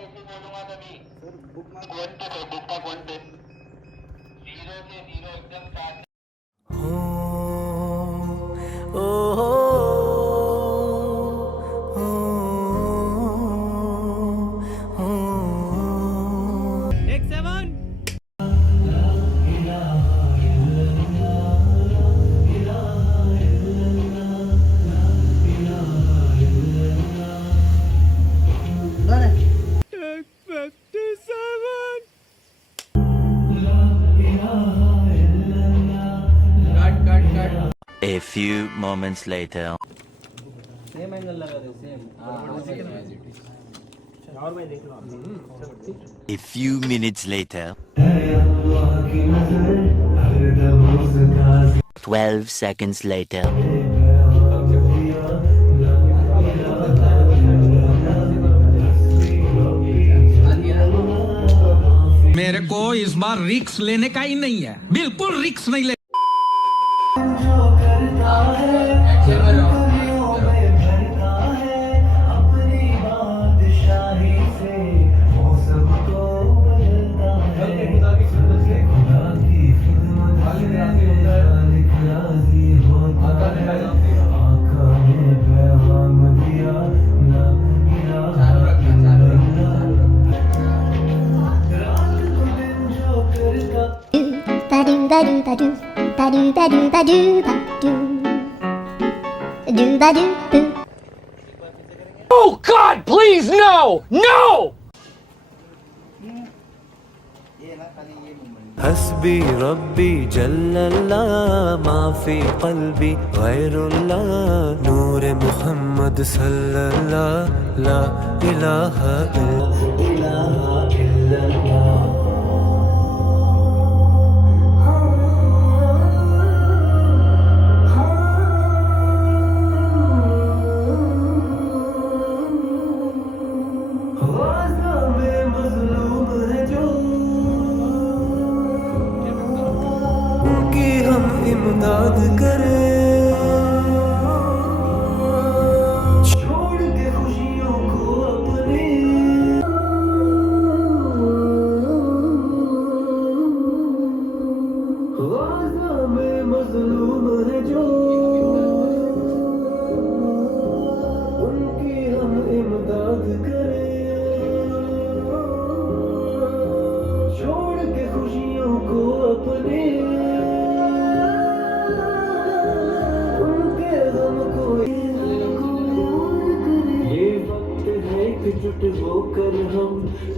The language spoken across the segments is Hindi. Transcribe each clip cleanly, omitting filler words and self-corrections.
Sir book mark A few moments later. Same angle लगा दे सेम और मैं देख रहा हूँ A few minutes later. 12 seconds later. मेरे को इस बार रिक्स लेने का ही नहीं है, बिल्कुल रिक्स नहीं ले। Oh God, please no, no! हस्बी रब्बी जल्लल्लाह माफी कल्बी गैरुल्लाह नूर मुहम्मद सल्लल्लाह ला इलाहा इल्लल्लाह इमदाद करे छोड़ के खुशियों को अपने ग़ज़ा में मज़लूम है जो उनकी हम इमदाद करें छोड़ के खुशियों को अपने एकजुट होकर हम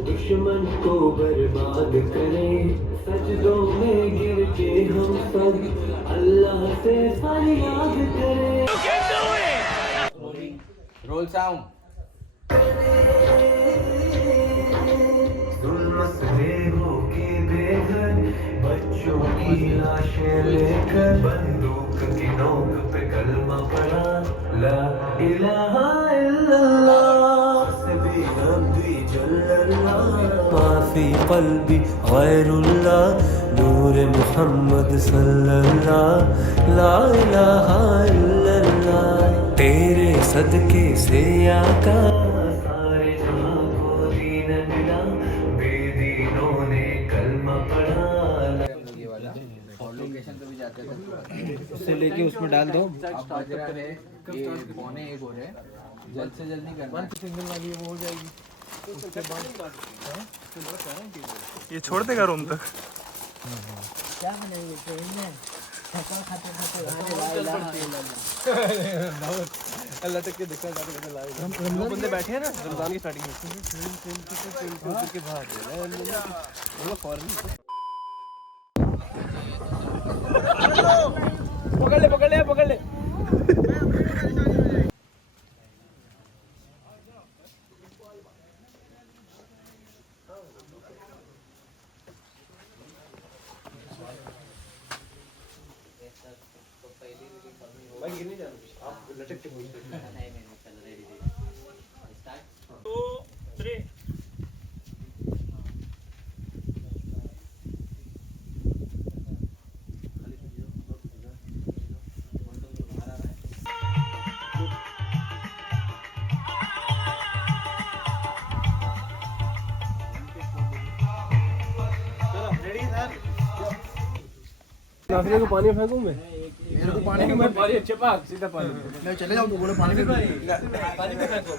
दुश्मन को बर्बाद करें सजदों में गिर के हम सब अल्लाह से फरियाद करें रोल साउंड जुल्म से होके बेघर बच्चों की लाशें लेकर बंदूक की नोक पे कलमा पड़ा ला इलाहा इल्लल्लाह हस्बी रब्बी जल्लल्लाह माफी कल्बी गैरुल्लाह नूर मुहम्मद सल्लल्लाह ला इलाहा इल्लल्लाह तेरे सदके से आका सारे जहां को दीन मिला बेदीनों ने कलमा पढ़ा ये वाला और लोकेशन पे भी जाते थे उससे लेके उसमें डाल दो आप बाजरा है ये पौने 1 हो रहे हैं जल्द से जल्द नहीं करना सिंगल वाली वो हो जाएगी उसके बाद ये छोड़ देगा रूम तक क्या बनेगी ट्रेन में खाते अल्लाह तक के दिक्कत हम बंदे बैठे हैं ना रमजान की स्टार्टिंग में के बाहर फौरन पकड़ ले आप लटक के नाफिले को पानी में फेंकूं मैं? मेरे को पानी में मैं पानी अच्छे पाक सीधा पानी में। मैं चले जाऊँ तो बोले पानी में पानी में फेंको।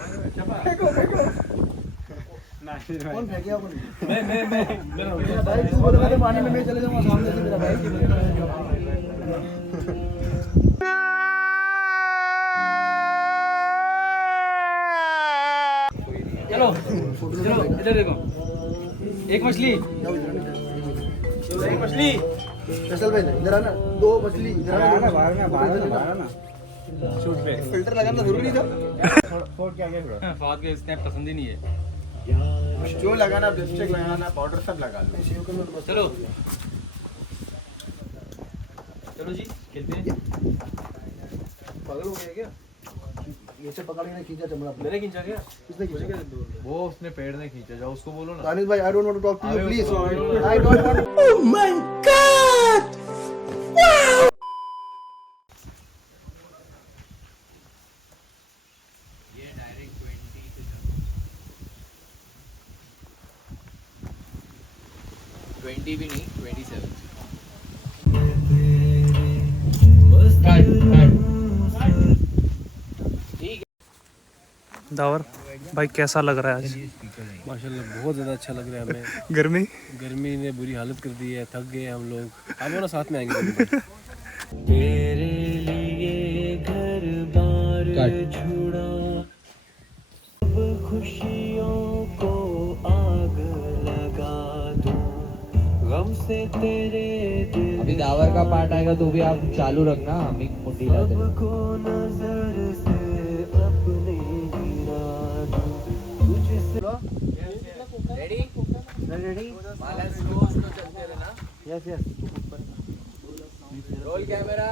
कौन फेंकेगा कौन मैं भाई तू बोले मैं पानी में मैं चले जाऊँगा सामने से मेरा भाई चलो चलो इधर देखो, एक मछली, एक मछली। फैसल भाई इधर आना, दो मछली इधर आना, बाहर ना शूट पे फिल्टर लगाना जरूरी था। फोड़ क्या गया? फाद के स्नैप पसंद ही नहीं है। जो लगाना लिपस्टिक लगाना पाउडर सब लगा लो। चलो चलो जी खेलते हैं। पागल हो गया क्या? ये से पकड़ के खींचा चमड़ा। मैंने खींचा क्या? किसने खींचा? वो उसने पेड़ ने खींचा। जाओ उसको बोलो ना। दानिश भाई I don't want to talk to you please. I don't want. Oh my god! 20 भी नहीं 27। दावर भाई कैसा लग रहा है आज? माशाल्लाह बहुत ज़्यादा अच्छा लग रहा है हमें। गर्मी गर्मी ने बुरी हालत कर दी है, थक गए हम लोग। आप ना साथ में आएंगे। तेरे लिए घर बार छुड़ा, अब खुशियों को आग लगा दूं, गम से तेरे दिल अभी दावर का पार्ट आएगा तो भी आप चालू रखना, हम एक मुट्ठी लाते हैं। को नजर से अपने गिरा दूं, तुझसे रेडी रेडी माला स्लो चलते रहना। Yes yes roll camera,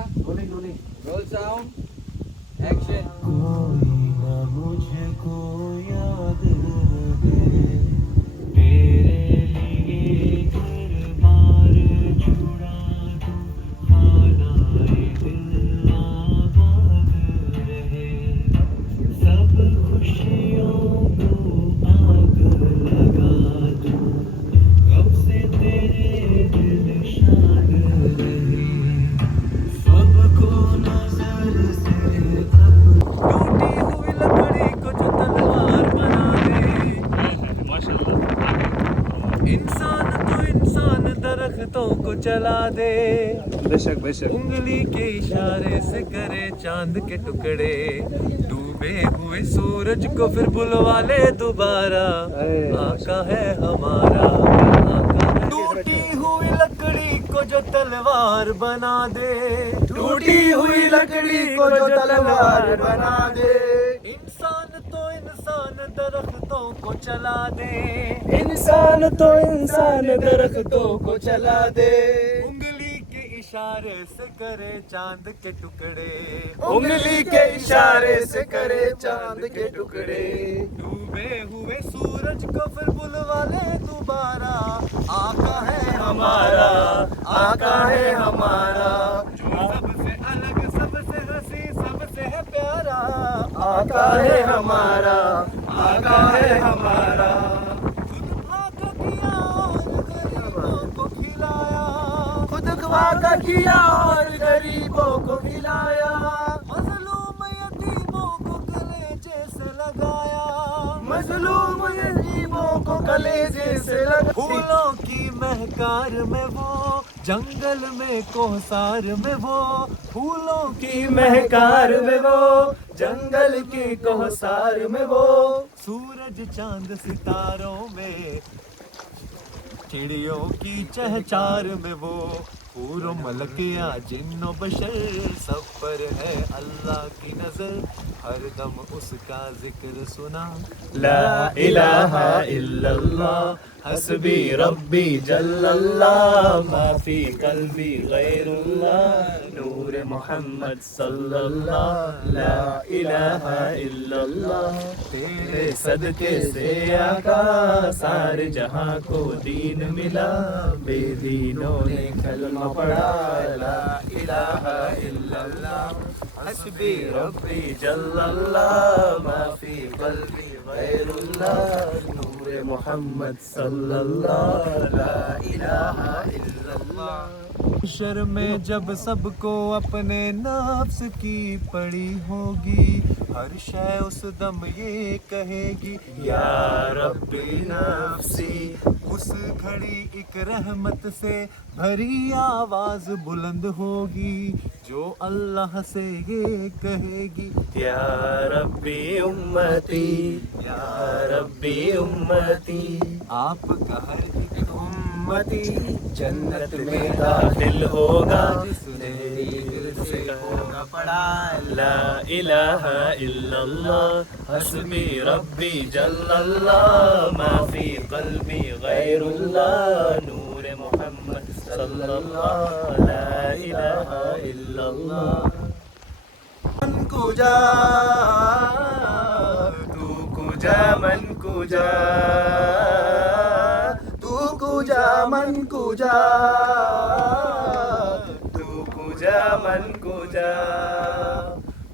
role sound, action. कोई ना मुझको याद रहे, तेरे लिए घर बार छुड़ा दूं, खानाए दिल आबाद रहे, सब खुशियों को आग लगा दूं, गम से तेरे दिल शाद रहे, सबको नजर से टूटी हुई लकड़ी को जो तलवार बना दे। माशाल्लाह। इंसान तो इंसान दरख्तों को जला दे, बेशक बेशक। उंगली के इशारे से करे चांद के टुकड़े, डूबे हुए सूरज को फिर बुलवा ले दोबारा, आका है हमारा, आका है। टूटी हुई लकड़ी को जो तलवार बना दे, टूटी हुई लकड़ी को जो तलवार बना दे, इंसान तो इंसान दरख्तों को चला दे, इंसान तो इंसान दरख्तों को चला दे, उंगली के इशारे से करे चांद के टुकड़े, उंगली के इशारे से करे चांद के टुकड़े, डूबे हुए सूरज को फिर बुलवा ले दोबारा, आका है हमारा, आका है हमारा, जो सबसे अलग सबसे हंसी सबसे है प्यारा, आका है हमारा, आका है हमारा। खुद भागा किया और गरीबों को खिलाया, खुद वादा किया और गरीबों को खिलाया, मजलूम यतीमों को कलेजे से लगाया, मजलूम यतीमों को कलेजे से लगा। फूलों की महकार में वो, जंगल में कोसार में वो, फूलों की महकार में वो, जंगल की कोहसार में वो, सूरज चांद सितारों में, चिड़ियों की चहचार में वो, पूरो मलकिया जिन्नो बशर, सब पर है अल्लाह की नजर, हर दम उसका जिक्र सुना, ला इलाहा इल्लल्लाह हस्बी रब्बी जल्लल्लाह, माफी कल्बी गैरुल्लाह, नूर मोहम्मद सल्लल्लाह, ला इलाहा इल्लल्लाह, तेरे सदके से आका सारे जहां को दीन मिला, बेदीनों ने कलमा पढ़ा, ला इलाहा इल्लल्लाह हस्बी रब्बी जल्लल्लाह, माफी कल्बी गैरुल्लाह, नूर नूर मोहम्मद सल्लल्लाहु ला इलाहा इल्लल्लाह। शर में जब सबको अपने नफ्स की पड़ी होगी, हर शय उस दम ये कहेगी या रब्बी नफ्सी। उस घड़ी एक रहमत से भरी आवाज बुलंद होगी, जो अल्लाह से ये कहेगी या रब्बी उम्मती, या रब्बी उम्मती। आपका हर एक उम्मती जन्नत में दाखिल होगा, सुनहरी दिल से होगा पड़ा ला इलाहा इल्लल्लाह हस्बी रब्बी जल्लल्लाह मा फी क़ल्बी गैरुल्लाह नूर मोहम्मद सल्लल्लाहु ला इलाहा इल्लल्लाह। मन कुजा तू कुजा मन कुजा, तू कुजा मन कुजा, तू कुजा मन कुजा।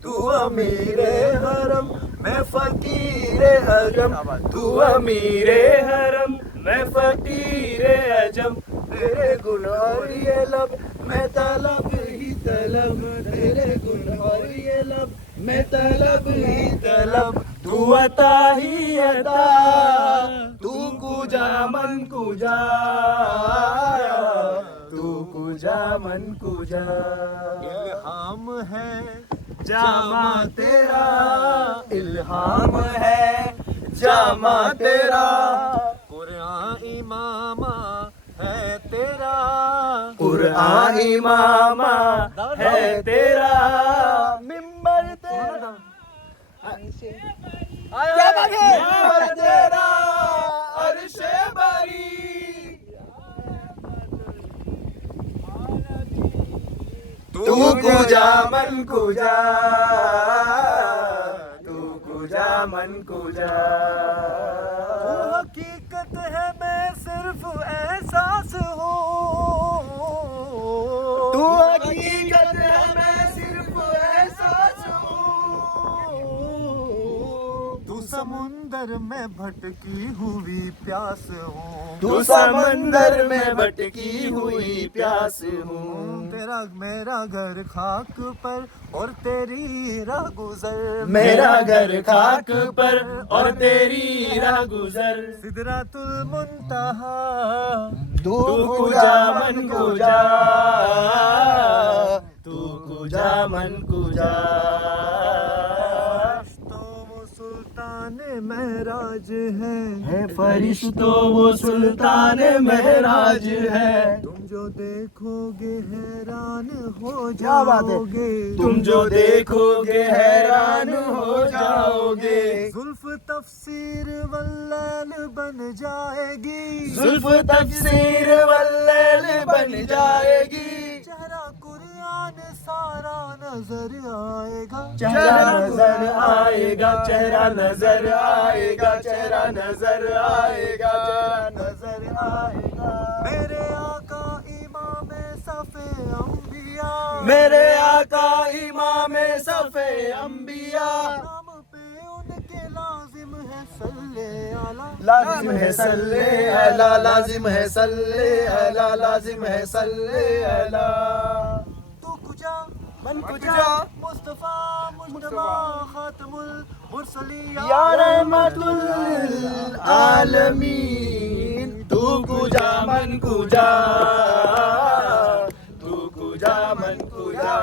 तू अमीरे हरम मैं फकीरे हरम, तू अमीरे हरम मैं फकीरे अजम। तेरे गुण और ये लब मैं तलब ही तलब, तेरे गुण और ये लब मैं तलब ही तलब। तू अता ही अता, तू कुजा मन कुजा, तू कुजा मन कुजा। इल्हाम है जामा तेरा इल्हाम है, जामा तेरा कुरान इमामा है तेरा, कुरान इमामा है तेरा, मिंबर तेरा मिंबर तेरा अर्शे बरी। तू कुजा मन कुजा, तू कुजा मन कुजा। वो हकीकत है मैं सिर्फ एहसास हूँ, तू हकीकत है मैं सिर्फ एहसास हूँ। तू समुंदर में भटकी हुई प्यास हूँ, तू समंदर में भटकी हुई प्यास हूँ। तेरा मेरा घर खाक पर और तेरी राह गुजर, मेरा घर खाक पर और तेरी राह गुजर। सिदरातुल मुंतहा तू कुजा मन कुजा, तू कुजा मन कुजा। तो वो सुल्तान महराज है फरिश्तों वो सुल्तान महराज है। तुम जो देखोगे हैरान हो क्या बात है? जाओगे, तुम जो देखोगे हैरान हो जाओगे। जुल्फ तफसीर वल्लैल बन जाएगी, जुल्फ तफसीर वल्लैल बन जाएगी। चेहरा कुरान सारा नजर आएगा, चेहरा नजर आएगा, चेहरा नजर आएगा, चेहरा नजर आएगा, चेहरा नजर आएगा। मेरे आका इमाम सफे अंबिया, मेरे आका इमाम सफे अंबिया। नाम पे उनके लाजिम है सल्ले आला, लाजिम है सल्ले अला, लाजिम है सल्ले अला, लाजिम है सल्ले अला। तू कुजा मन कुजा मुस्तफा मुज्तबा खातमुल मुरसलीन या रहमतुल लिल आलमीन। तू कुजा मन कुजा, तू कुजा मन कुजा।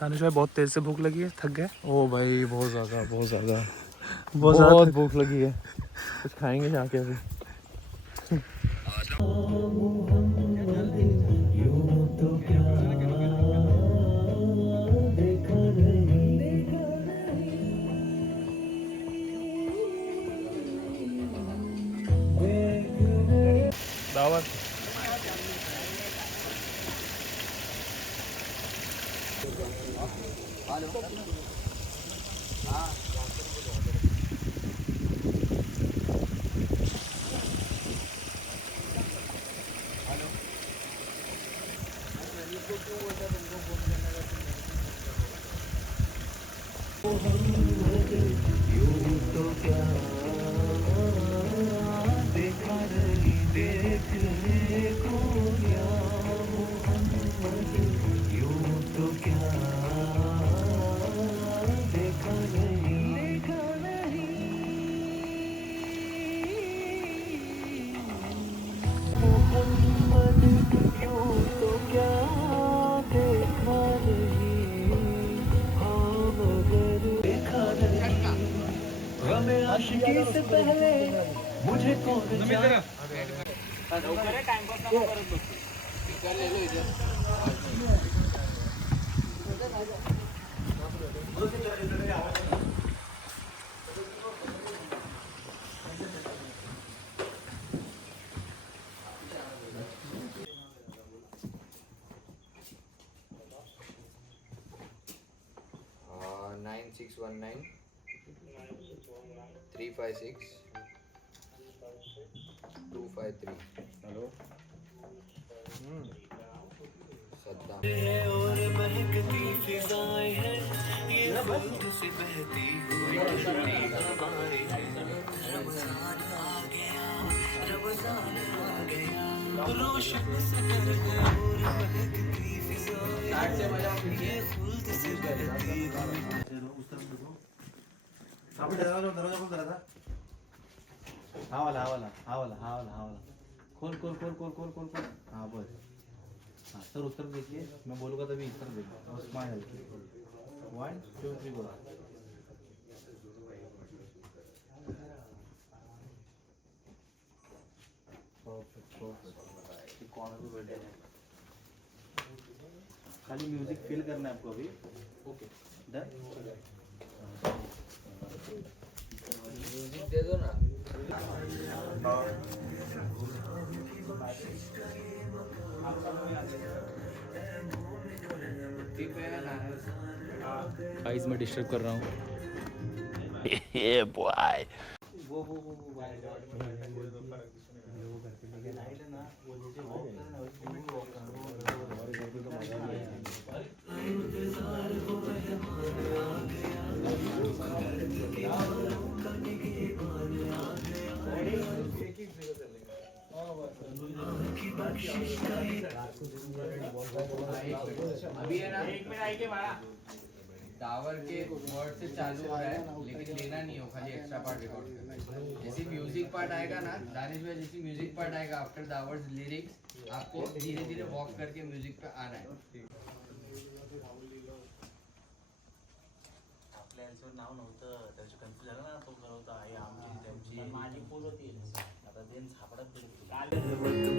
दानिश भाई बहुत तेज से भूख लगी है, थक गए? ओ भाई बहुत ज़्यादा बहुत ज़्यादा बहुत ज़्यादा बहुत भूख लगी है। कुछ खाएंगे जाके अभी। दावत आशिकी से पहले मुझे कौन जाने स्पीकर ले लो इधर. Uh, 9619 356 253. Hello. सद्दाम. और महकती फिजाएं हैं ये खुद से बहती हुई ठंडी हवाएं हैं रमजान आ गया रमजान आ गया रोशन सहर है और महकती फिजाएं हैं ये खुद से बहती हुई हा वाला खोल हाँ बस हाँ सर उत्तर देखिए मैं बोलूँगा तभी उत्तर देखिए स्माइल 1 2 3 बोला परफेक्ट कॉर्नर पे बैठे हैं खाली म्यूजिक फील करना है आपको अभी ओके डन म्यूजिक दे दो ना. गाइस मैं डिस्टर्ब कर रहा हूँ. अभी है ना टावर के वर्ड से चालू हो रहा है लेकिन लेना नहीं हो खाली एक्स्ट्रा पार्ट रिकॉर्ड करना है. जैसे म्यूजिक पार्ट आएगा ना दानिश भाई जैसे म्यूजिक पार्ट आएगा आफ्टर द आवर्स लिरिक्स आपको धीरे धीरे वॉक करके म्यूजिक पे आना है. आपल्या याच्यावर नाव नव्हतं त्याची कन्फ्युज झालं ना तो करवता हे आमची त्यांची माझी पोल होती आता देन सापडत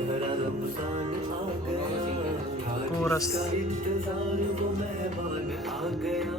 भरा रमजान आ गया कोरस इंतजार वो मेहमान आ गया